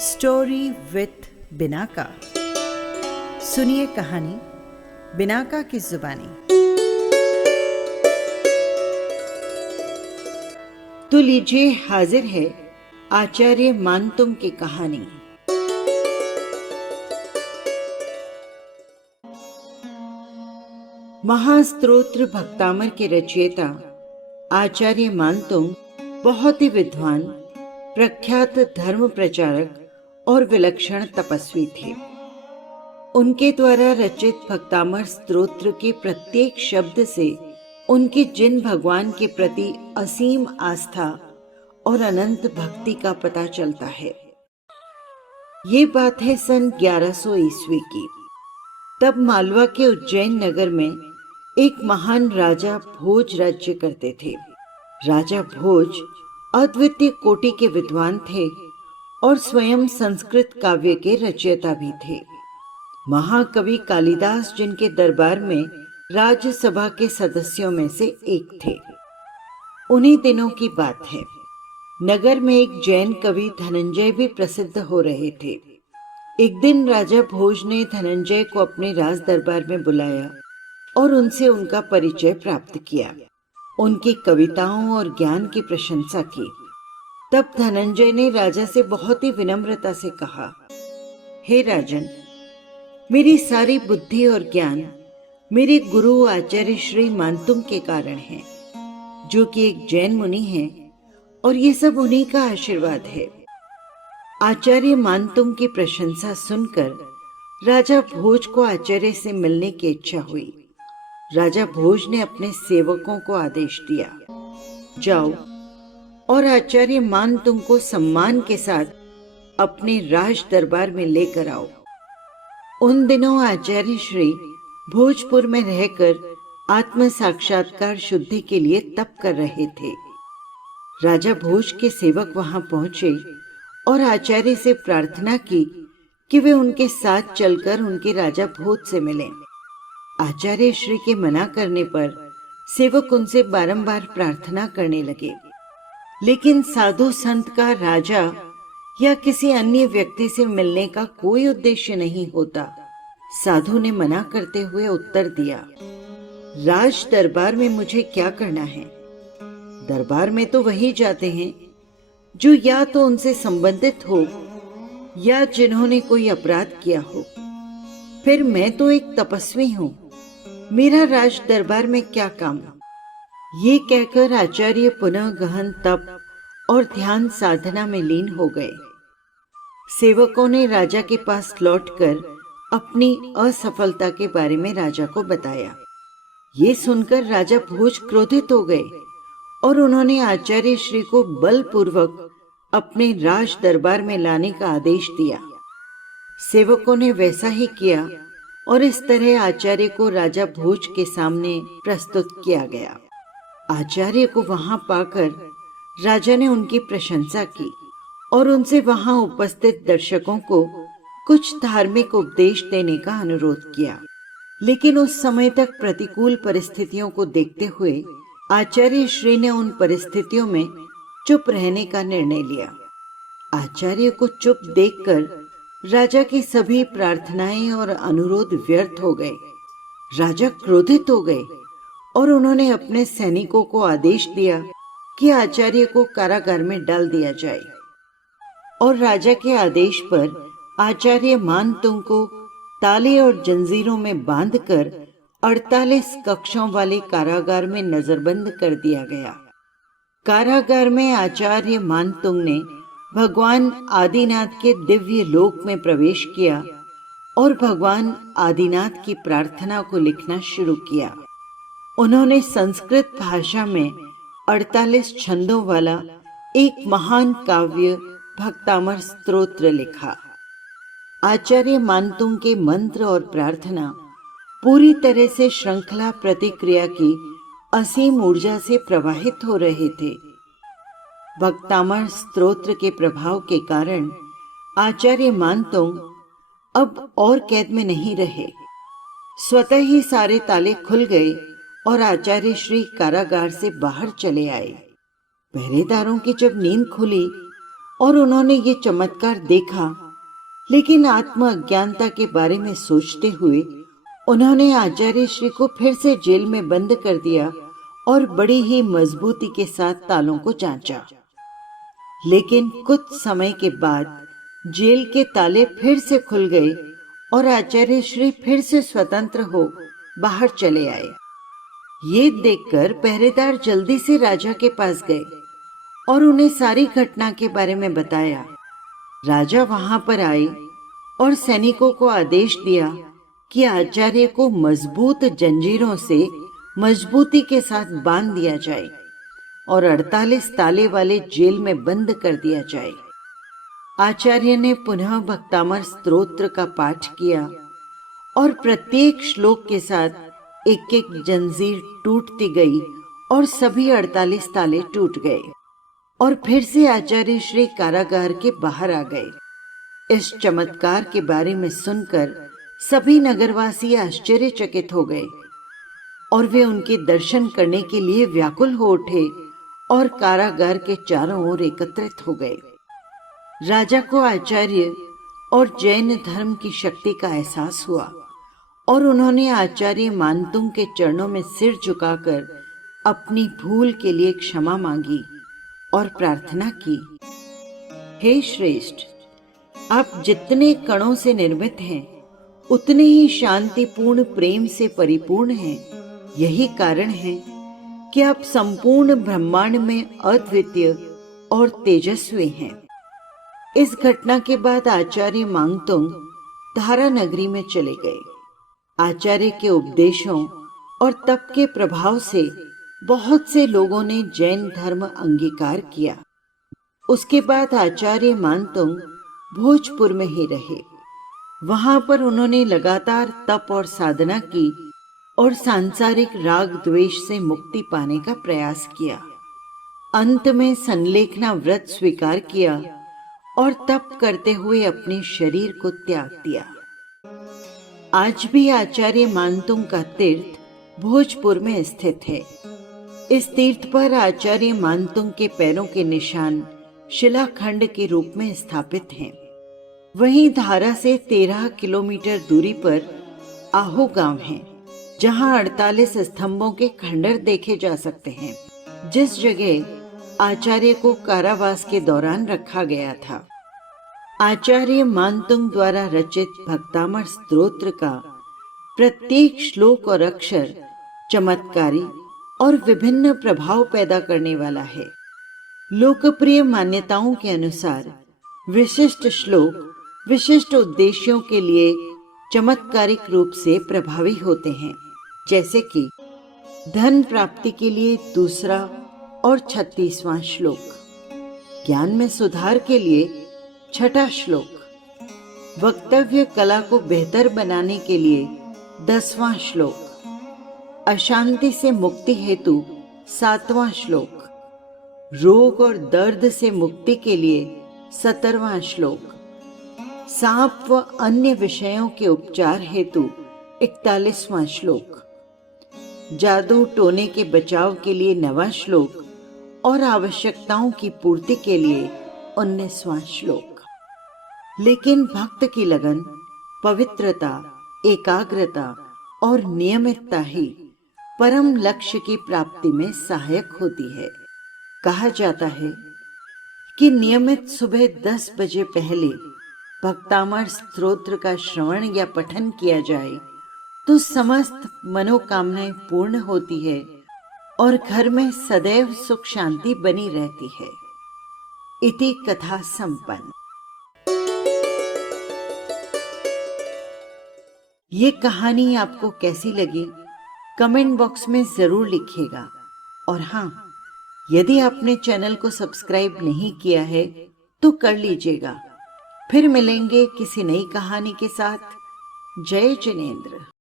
Story with Binaca. सुनिए कहानी Binaca की जुबानी। तो लीजिए, हाजिर है आचार्य मानतुंग की कहानी। महास्तोत्र भक्तामर के रचयिता आचार्य मानतुंग बहुत ही विद्वान, प्रख्यात धर्म प्रचारक और विलक्षण तपस्वी थे। उनके द्वारा रचित भक्तामर स्तोत्र के प्रत्येक शब्द से उनके जिन भगवान के प्रति असीम आस्था और अनंत भक्ति का पता चलता है। ये बात है सन 1100 ईस्वी की। तब मालवा के उज्जैन नगर में एक महान राजा भोज राज्य करते थे। राजा भोज अद्वितीय कोटि के विद्वान थे और स्वयं संस्कृत काव्य के रचयिता भी थे। महाकवि कालिदास जिनके दरबार में राज्यसभा के सदस्यों में से एक थे। उन्हीं दिनों की बात है। नगर में एक जैन कवि धनंजय भी प्रसिद्ध हो रहे थे। एक दिन राजा भोज ने धनंजय को अपने राज दरबार में बुलाया और उनसे उनका परिचय प्राप्त किया। उनकी कविताओं और ज्ञान की प्रशंसा की। तब धनंजय ने राजा से बहुत ही विनम्रता से कहा, हे राजन, मेरी सारी बुद्धि और ज्ञान मेरे गुरु आचार्य श्री मानतुंग के कारण है, जो कि एक जैन मुनि हैं, और ये सब उन्हीं का आशीर्वाद है। आचार्य मानतुंग की प्रशंसा सुनकर राजा भोज को आचार्य से मिलने की इच्छा हुई। राजा भोज ने अपने सेवकों को आदेश दिया, जाओ और आचार्य मानतुंग को सम्मान के साथ अपने राज दरबार में लेकर आओ। उन दिनों आचार्य श्री भोजपुर में रहकर आत्म साक्षात्कार शुद्धि के लिए तप कर रहे थे। राजा भोज के सेवक वहां पहुंचे और आचार्य से प्रार्थना की कि वे उनके साथ चलकर उनके राजा भोज से मिलें। आचार्य श्री के मना करने पर सेवक उनसे बारंबार प्रार्थना करने लगे, लेकिन साधु संत का राजा या किसी अन्य व्यक्ति से मिलने का कोई उद्देश्य नहीं होता। साधु ने मना करते हुए उत्तर दिया, राज दरबार में मुझे क्या करना है? दरबार में तो वही जाते हैं जो या तो उनसे संबंधित हो या जिन्होंने कोई अपराध किया हो। फिर मैं तो एक तपस्वी हूं, मेरा राज दरबार में क्या काम? ये कहकर आचार्य पुनः गहन तप और ध्यान साधना में लीन हो गए। सेवकों ने राजा के पास लौटकर अपनी असफलता के बारे में राजा को बताया। ये सुनकर राजा भोज क्रोधित हो गए और उन्होंने आचार्य श्री को बलपूर्वक अपने राज दरबार में लाने का आदेश दिया। सेवकों ने वैसा ही किया और इस तरह आचार्य को राजा भोज के सामने प्रस्तुत किया गया। आचार्य को वहां पाकर राजा ने उनकी प्रशंसा की और उनसे वहां उपस्थित दर्शकों को कुछ धार्मिक उपदेश देने का अनुरोध किया। लेकिन उस समय तक प्रतिकूल परिस्थितियों को देखते हुए आचार्य श्री ने उन परिस्थितियों में चुप रहने का निर्णय लिया। आचार्य को चुप देखकर राजा की सभी प्रार्थनाएं और अनुरोध व्यर्थ हो गए। राजा क्रोधित हो गए और उन्होंने अपने सैनिकों को आदेश दिया कि आचार्य को कारागार में डाल दिया जाए। और राजा के आदेश पर आचार्य मानतुंग को ताले और जंजीरों में बांधकर 48 कक्षों वाले कारागार में नजरबंद कर दिया गया। कारागार में आचार्य मानतुंग ने भगवान आदिनाथ के दिव्य लोक में प्रवेश किया और भगवान आदिनाथ की प्रार्थना को लिखना शुरू किया। उन्होंने संस्कृत भाषा में 48 छंदों वाला एक महान काव्य भक्तामर स्तोत्र लिखा। आचार्य मानतुंग के मंत्र और प्रार्थना पूरी तरह से श्रृंखला प्रतिक्रिया की असीम ऊर्जा से प्रवाहित हो रहे थे। भक्तामर स्तोत्र के प्रभाव के कारण आचार्य मानतुंग अब और कैद में नहीं रहे। स्वतः ही सारे ताले खुल गए और आचार्य श्री कारागार से बाहर चले आए। पहरेदारों की जब नींद खुली और उन्होंने ये चमत्कार देखा, लेकिन आत्म अज्ञानता के बारे में सोचते हुए उन्होंने आचार्य श्री को फिर से जेल में बंद कर दिया और बड़ी ही मजबूती के साथ तालों को जांचा। लेकिन कुछ समय के बाद जेल के ताले फिर से खुल गए और आचार्य श्री फिर से स्वतंत्र हो बाहर चले आए। ये देखकर पहरेदार जल्दी से राजा के पास गए और उन्हें सारी घटना के बारे में बताया। राजा वहां पर आए और सैनिकों को आदेश दिया कि आचार्य को मजबूत जंजीरों से मजबूती के साथ बांध दिया जाए और 48 ताले वाले जेल में बंद कर दिया जाए। आचार्य ने पुनः भक्तामर स्तोत्र का पाठ किया और प्रत्येक श्लोक के साथ एक एक जंजीर टूटती गई और सभी 48 ताले टूट गए और फिर से आचार्य श्री कारागार के बाहर आ गए। इस चमत्कार के बारे में सुनकर सभी नगरवासी आश्चर्यचकित हो गए और वे उनके दर्शन करने के लिए व्याकुल हो उठे और कारागार के चारों ओर एकत्रित हो गए। राजा को आचार्य और जैन धर्म की शक्ति का एहसास हुआ और उन्होंने आचार्य मानतुंग के चरणों में सिर झुकाकर अपनी भूल के लिए क्षमा मांगी और प्रार्थना की। हे श्रेष्ठ, आप जितने कणों से निर्मित हैं उतने ही शांतिपूर्ण प्रेम से परिपूर्ण हैं। यही कारण है कि आप संपूर्ण ब्रह्मांड में अद्वितीय और तेजस्वी हैं। इस घटना के बाद आचार्य मांगतुंग धारा नगरी में चले गए। आचार्य के उपदेशों और तप के प्रभाव से बहुत से लोगों ने जैन धर्म अंगीकार किया। उसके बाद आचार्य मानतुंग भोजपुर में ही रहे। वहां पर उन्होंने लगातार तप और साधना की और सांसारिक राग द्वेष से मुक्ति पाने का प्रयास किया। अंत में संलेखना व्रत स्वीकार किया और तप करते हुए अपने शरीर को त्याग दिया। आज भी आचार्य मानतुंग का तीर्थ भोजपुर में स्थित है। इस तीर्थ पर आचार्य मानतुंग के पैरों के निशान शिलाखंड के रूप में स्थापित हैं। वहीं धारा से 13 किलोमीटर दूरी पर आहू गांव है, जहां 48 स्तंभों के खंडर देखे जा सकते हैं, जिस जगह आचार्य को कारावास के दौरान रखा गया था। आचार्य मानतुंग द्वारा रचित भक्तामर स्तोत्र का प्रत्येक श्लोक और अक्षर चमत्कारी और विभिन्न प्रभाव पैदा करने वाला है। लोकप्रिय मान्यताओं के अनुसार विशिष्ट श्लोक विशिष्ट उद्देश्यों के लिए चमत्कारिक रूप से प्रभावी होते हैं, जैसे कि धन प्राप्ति के लिए दूसरा और 36वां श्लोक, ज्ञान में सुधार के लिए 6ठा श्लोक, वक्तव्य कला को बेहतर बनाने के लिए 10वां श्लोक, अशांति से मुक्ति हेतु 7वां श्लोक, रोग और दर्द से मुक्ति के लिए 17वां श्लोक, सांप व अन्य विषयों के उपचार हेतु 41वां श्लोक, जादू टोने के बचाव के लिए 9वां श्लोक और आवश्यकताओं की पूर्ति के लिए 19वां श्लोक। लेकिन भक्त की लगन, पवित्रता, एकाग्रता और नियमितता ही परम लक्ष्य की प्राप्ति में सहायक होती है। कहा जाता है कि नियमित सुबह 10 बजे पहले भक्तामर स्तोत्र का श्रवण या पठन किया जाए तो समस्त मनोकामनाएं पूर्ण होती है और घर में सदैव सुख शांति बनी रहती है। इति कथा संपन्न। ये कहानी आपको कैसी लगी कमेंट बॉक्स में जरूर लिखिएगा। और हाँ, यदि आपने चैनल को सब्सक्राइब नहीं किया है तो कर लीजिएगा। फिर मिलेंगे किसी नई कहानी के साथ। जय जिनेंद्र।